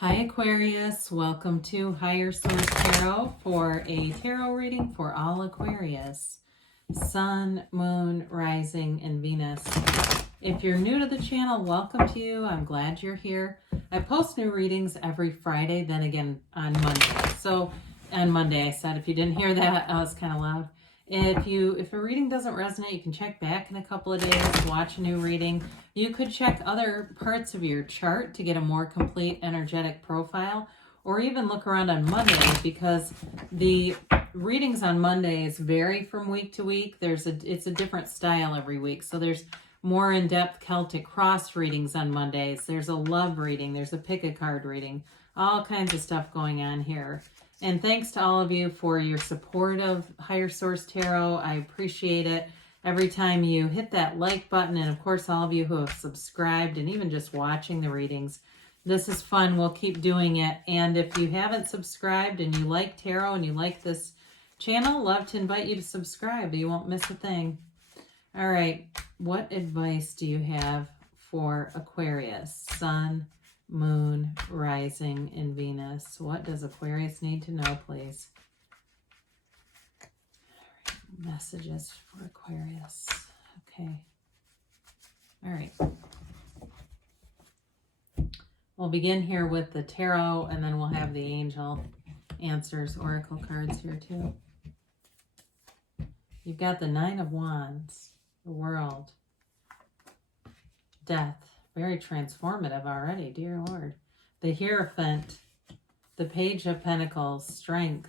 Hi Aquarius, welcome to Higher Source Tarot for a tarot reading for all Aquarius. Sun, Moon, Rising, and Venus. If you're new to the channel, welcome to you. I'm glad you're here. I post new readings every Friday, then again on Monday. So on Monday I said, if you didn't hear that, I was kind of loud. If a reading doesn't resonate, you can check back in a couple of days, watch a new reading. You could check other parts of your chart to get a more complete energetic profile, or even look around on Monday, because the readings on Mondays vary from week to week. It's a different style every week. So there's more in-depth Celtic cross readings on Mondays. There's a love reading. There's a pick a card reading. All kinds of stuff going on here. And thanks to all of you for your support of Higher Source Tarot. I appreciate it. Every time you hit that like button, and of course all of you who have subscribed and even just watching the readings. This is fun. We'll keep doing it. And if you haven't subscribed and you like tarot and you like this channel, love to invite you to subscribe. You won't miss a thing. All right. What advice do you have for Aquarius? Sun, Moon, Rising, and Venus. What does Aquarius need to know, please? All right. Messages for Aquarius. Okay. All right. We'll begin here with the tarot, and then we'll have the angel answers, oracle cards here too. You've got the Nine of Wands, the World, Death. Very transformative already, dear Lord. The Hierophant, the Page of Pentacles, Strength,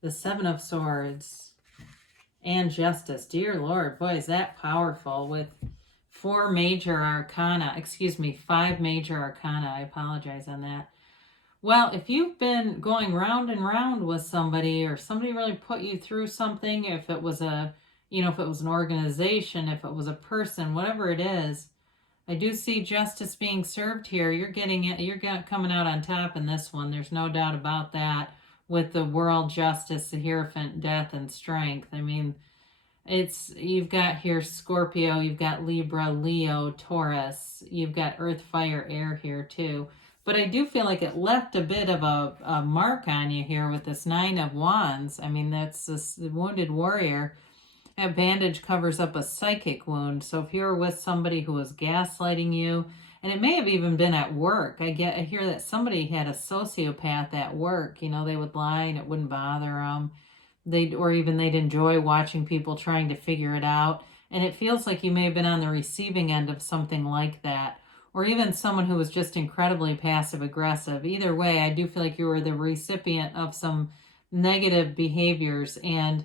the Seven of Swords, and Justice. Dear Lord, boy, is that powerful, with five major arcana. I apologize on that. Well, if you've been going round and round with somebody, or somebody really put you through something, if it was if it was an organization, if it was a person, whatever it is, I do see justice being served here. You're getting it. You're coming out on top in this one. There's no doubt about that. With the World, Justice, the Hierophant, Death, and Strength. I mean, you've got here Scorpio, you've got Libra, Leo, Taurus. You've got Earth, Fire, Air here too. But I do feel like it left a bit of a mark on you here with this Nine of Wands. I mean, that's this wounded warrior. That bandage covers up a psychic wound. So if you're with somebody who was gaslighting you, and it may have even been at work. I hear that somebody had a sociopath at work. They would lie and it wouldn't bother them. They'd enjoy watching people trying to figure it out. And it feels like you may have been on the receiving end of something like that. Or even someone who was just incredibly passive aggressive. Either way, I do feel like you were the recipient of some negative behaviors. And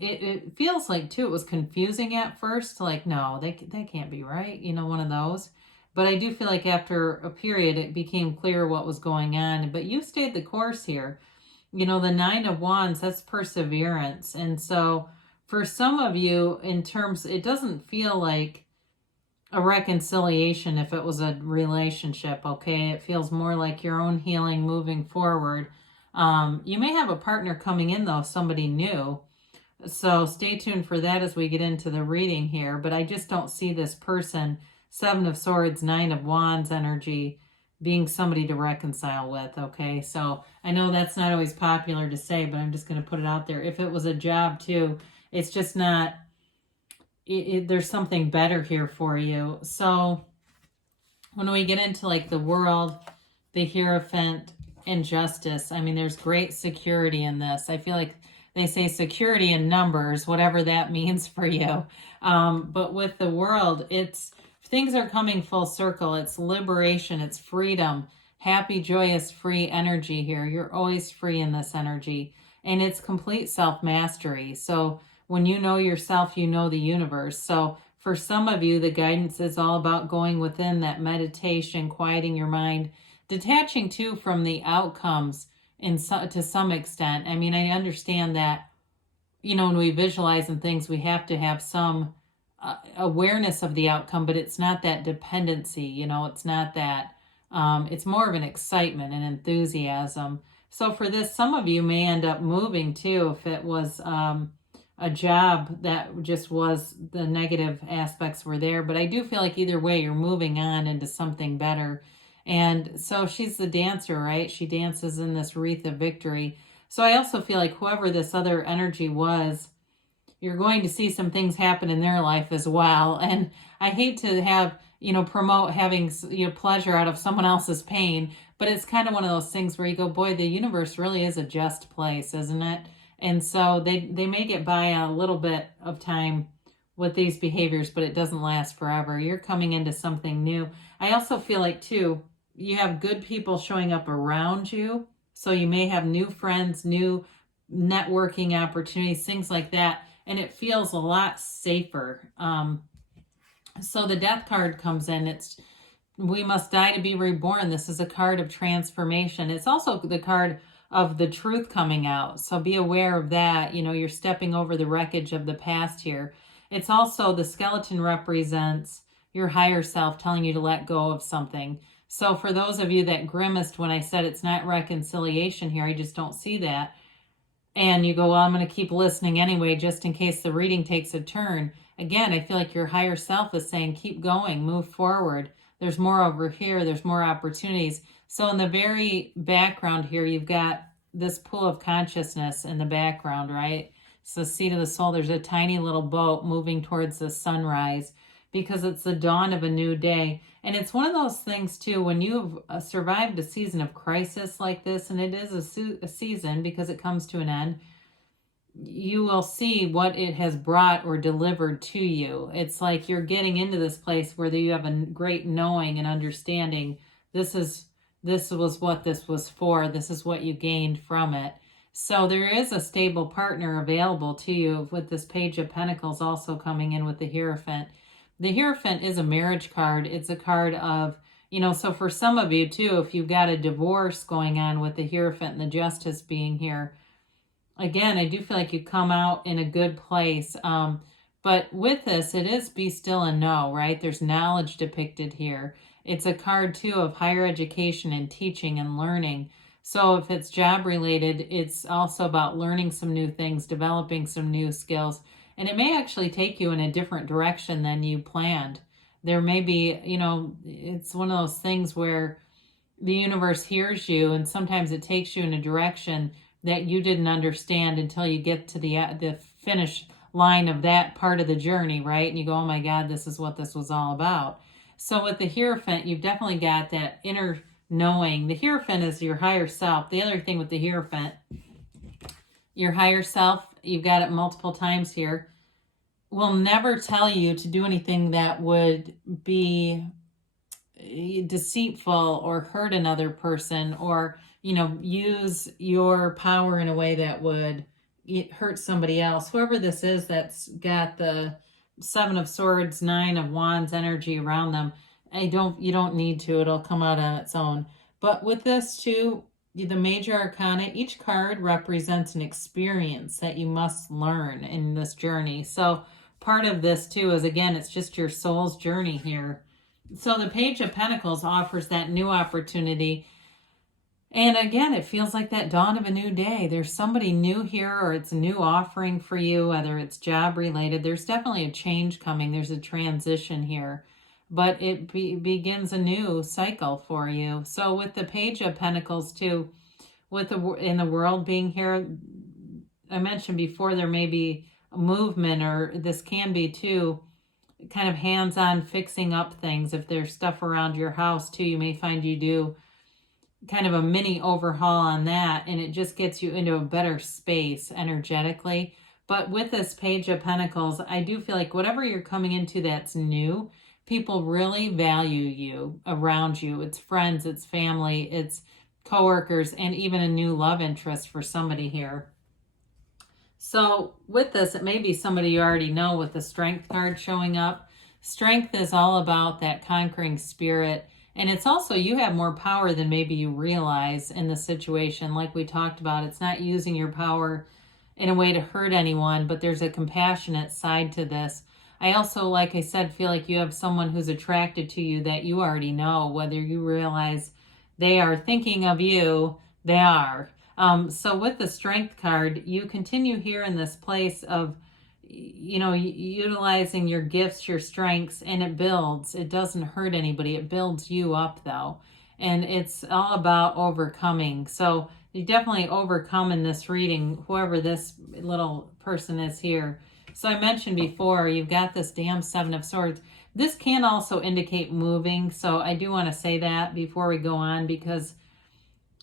it feels like too, it was confusing at first, like, no, they can't be right, one of those. But I do feel like after a period, it became clear what was going on. But you stayed the course here. The Nine of Wands, that's perseverance. And so for some of you, it doesn't feel like a reconciliation if it was a relationship, okay? It feels more like your own healing moving forward. You may have a partner coming in, though, somebody new. So stay tuned for that as we get into the reading here. But I just don't see this person, Seven of Swords, Nine of Wands energy, being somebody to reconcile with, okay? So I know that's not always popular to say, but I'm just going to put it out there. If it was a job too, it's just not, there's something better here for you. So when we get into like the World, the Hierophant, and Justice, I mean, there's great security in this. I feel like they say security in numbers, whatever that means for you. But with the World, things are coming full circle. It's liberation. It's freedom. Happy, joyous, free energy here. You're always free in this energy. And it's complete self-mastery. So when you know yourself, you know the universe. So for some of you, the guidance is all about going within, that meditation, quieting your mind, detaching too from the outcomes to some extent. I mean, I understand that, when we visualize and things, we have to have some awareness of the outcome, but it's not that dependency, it's not that, it's more of an excitement and enthusiasm. So for this, some of you may end up moving too, if it was a job that just was, the negative aspects were there. But I do feel like either way, you're moving on into something better. And so she's the dancer, right? She dances in this wreath of victory. So I also feel like whoever this other energy was, you're going to see some things happen in their life as well. And I hate to have, promote having, pleasure out of someone else's pain, but it's kind of one of those things where you go, boy, the universe really is a just place, isn't it? And so they may get by a little bit of time with these behaviors, but it doesn't last forever. You're coming into something new. I also feel like, too, you have good people showing up around you. So you may have new friends, new networking opportunities, things like that. And it feels a lot safer. So the death card comes in. It's we must die to be reborn. This is a card of transformation. It's also the card of the truth coming out. So be aware of that. You're stepping over the wreckage of the past here. It's also the skeleton represents your higher self telling you to let go of something. So for those of you that grimaced when I said it's not reconciliation here, I just don't see that. And you go, well, I'm going to keep listening anyway, just in case the reading takes a turn. Again, I feel like your higher self is saying, keep going, move forward. There's more over here. There's more opportunities. So in the very background here, you've got this pool of consciousness in the background, right? It's the seat of the soul. There's a tiny little boat moving towards the sunrise because it's the dawn of a new day. And it's one of those things, too, when you've survived a season of crisis like this, and it is a season because it comes to an end, you will see what it has brought or delivered to you. It's like you're getting into this place where you have a great knowing and understanding. This was what this was for. This is what you gained from it. So there is a stable partner available to you with this Page of Pentacles also coming in with the Hierophant. The Hierophant is a marriage card. It's a card of, so for some of you too, if you've got a divorce going on with the Hierophant and the Justice being here, again, I do feel like you come out in a good place. But with this, it is be still and know, right? There's knowledge depicted here. It's a card too of higher education and teaching and learning. So if it's job related, it's also about learning some new things, developing some new skills. And it may actually take you in a different direction than you planned. There may be, it's one of those things where the universe hears you, and sometimes it takes you in a direction that you didn't understand until you get to the finish line of that part of the journey, right? And you go, oh my God, this is what this was all about. So with the Hierophant, you've definitely got that inner knowing. The Hierophant is your higher self. The other thing with the Hierophant, your higher self, you've got it multiple times here, will never tell you to do anything that would be deceitful or hurt another person or, use your power in a way that would hurt somebody else. Whoever this is that's got the Seven of Swords, Nine of Wands energy around them, you don't need to. It'll come out on its own. But with this too, the major arcana, each card represents an experience that you must learn in this journey. So part of this too is, again, it's just your soul's journey here. So the Page of Pentacles offers that new opportunity. And again, it feels like that dawn of a new day. There's somebody new here, or it's a new offering for you, whether it's job related. There's definitely a change coming. There's a transition here. But it begins a new cycle for you. So with the Page of Pentacles too, in the world being here, I mentioned before there may be a movement, or this can be too, kind of hands-on fixing up things. If there's stuff around your house too, you may find you do kind of a mini overhaul on that, and it just gets you into a better space energetically. But with this Page of Pentacles, I do feel like whatever you're coming into that's new, people really value you around you. It's friends, it's family, it's coworkers, and even a new love interest for somebody here. So with this, it may be somebody you already know with the Strength card showing up. Strength is all about that conquering spirit. And it's also, you have more power than maybe you realize in the situation. Like we talked about, it's not using your power in a way to hurt anyone, but there's a compassionate side to this. I also, like I said, feel like you have someone who's attracted to you that you already know, whether you realize they are thinking of you, they are. So with the Strength card, you continue here in this place of, utilizing your gifts, your strengths, and it builds. It doesn't hurt anybody. It builds you up though. And it's all about overcoming. So you definitely overcome in this reading, whoever this little person is here. So I mentioned before, you've got this damn Seven of Swords. This can also indicate moving. So I do want to say that before we go on, because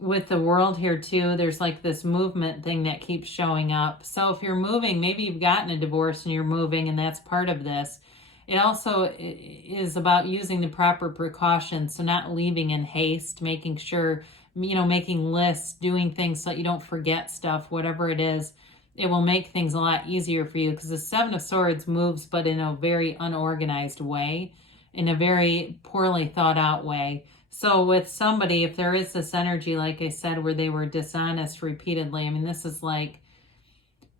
with the World here too, there's like this movement thing that keeps showing up. So if you're moving, maybe you've gotten a divorce and you're moving, and that's part of this. It also is about using the proper precautions. So not leaving in haste, making sure, making lists, doing things so that you don't forget stuff, whatever it is. It will make things a lot easier for you, because the Seven of Swords moves, but in a very unorganized way, in a very poorly thought out way. So with somebody, if there is this energy, like I said, where they were dishonest repeatedly, I mean, this is like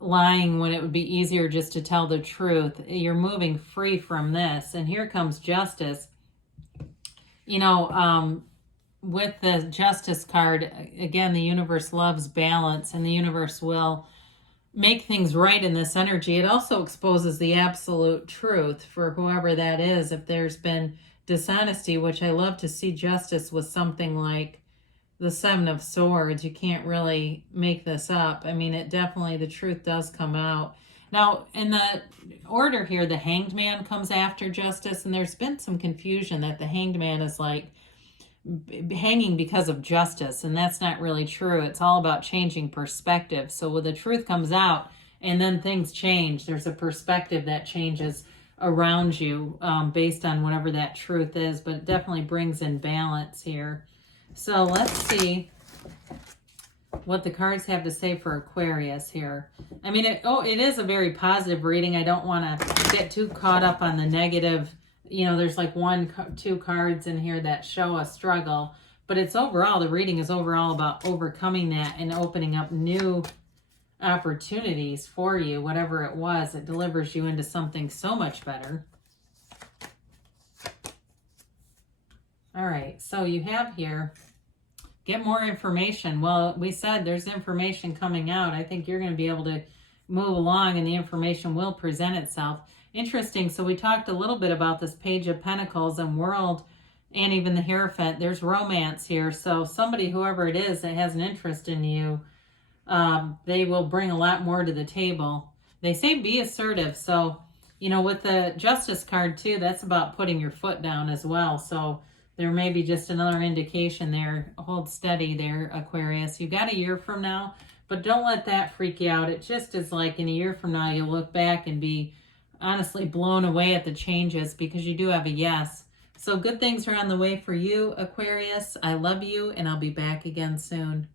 lying when it would be easier just to tell the truth. You're moving free from this. And here comes Justice. With the Justice card, again, the universe loves balance, and the universe will make things right in this energy. It also exposes the absolute truth for whoever that is. If there's been dishonesty, which I love to see justice with something like the Seven of Swords. You can't really make this up. I mean, the truth does come out. Now, in the order here, the Hanged Man comes after Justice, and there's been some confusion that the Hanged Man is like hanging because of justice, and that's not really true. It's all about changing perspective. So when the truth comes out and then things change, there's a perspective that changes around you based on whatever that truth is, but it definitely brings in balance here. So let's see what the cards have to say for Aquarius here. I mean, it is a very positive reading. I don't want to get too caught up on the negative. There's like two cards in here that show a struggle, but it's overall, the reading is overall about overcoming that and opening up new opportunities for you. Whatever it was, it delivers you into something so much better. All right, so you have here, get more information. Well, we said there's information coming out. I think you're going to be able to move along, and the information will present itself. Interesting. So we talked a little bit about this Page of Pentacles and World, and even the Hierophant. There's romance here. So somebody, whoever it is that has an interest in you, they will bring a lot more to the table. They say be assertive. So, with the Justice card too, that's about putting your foot down as well. So there may be just another indication there. Hold steady there, Aquarius. You've got a year from now, but don't let that freak you out. It just is like in a year from now, you'll look back and be honestly blown away at the changes, because you do have a yes. So good things are on the way for you, Aquarius. I love you, and I'll be back again soon.